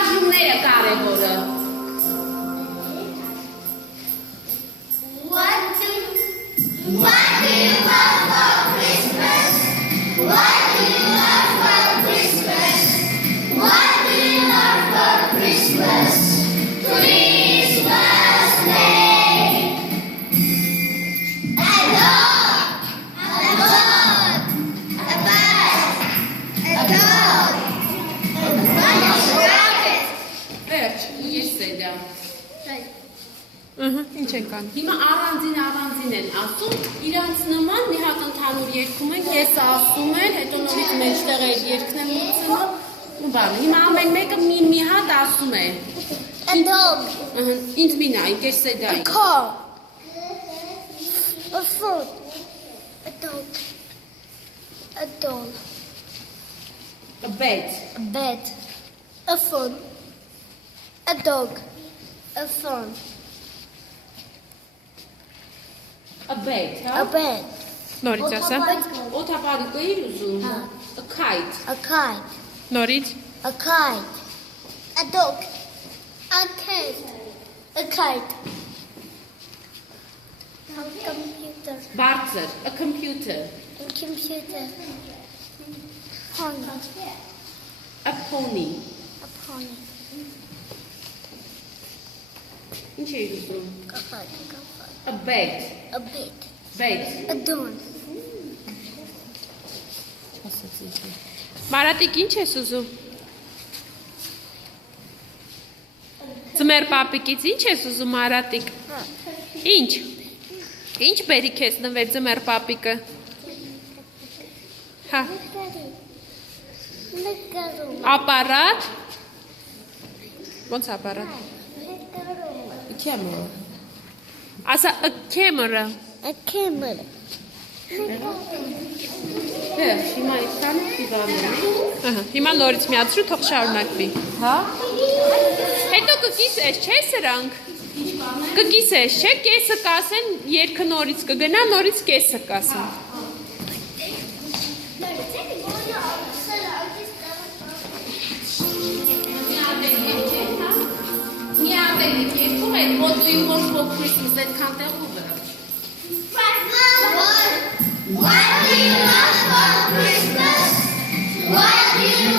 շարժումները կարևորը։ What do you love for Christmas? What do you love for Christmas? What do you love for Christmas? Christmas Day. A dog, a bird, a bird, a dog, a rabbit. Վերջ, ես սեդա։ Ինչ եք անում։ Հիմա առանձին են ասում, իրանց նման մի հատ ընդհանուր երգում են, ես ասում են, հետո նորից մեջտեղ այդ երգն եմ մտցնում ու բանը։ Հիմա ամեն մեկը մի հատ ասում է։ A dog. Ինձ մի նայ, ես սեդա։ A car. A foot. A dog. A doll. A bed, A bed. A phone. A dog. A phone. a bed, A հա։ bed. Նորից ասա։ Օթապարիկը իր ուզում։ Հա։ A kite, A kite. Նորից։ A kite. A dog. A cat. A kite. A computer. բարձր, a computer, A computer. Pony. a pony։ A pony. Ինչ է ուզում։ Kafat. A bed, A bed. bed։ A doll. Մարատիկ ինչ ես ուզում։ Ձմեր պապիկից ինչ ես ուզում Մարատիկ։ Ինչ։ Ինչ բերի քեզ նվեր ձմեր պապիկը։ Հա, ապարատ։ Ոնց ապարատ։ Camera, Ասա camera։ A camera. վերջ, հիմա այդքան դիվանում։ Ահա, հիմա նորից միացրու թող շարունակվի։ Հա։ Հետո կկիսես, չէ՞ սրանք։ Կկիսես, չէ՞, կեսը կասեն, երգը նորից կգնա, նորից կեսը կասեն։ Մի ատենիկ երկում են, what do you want for Christmas, այդքան տեղով է։ What do you love for Christmas? What do you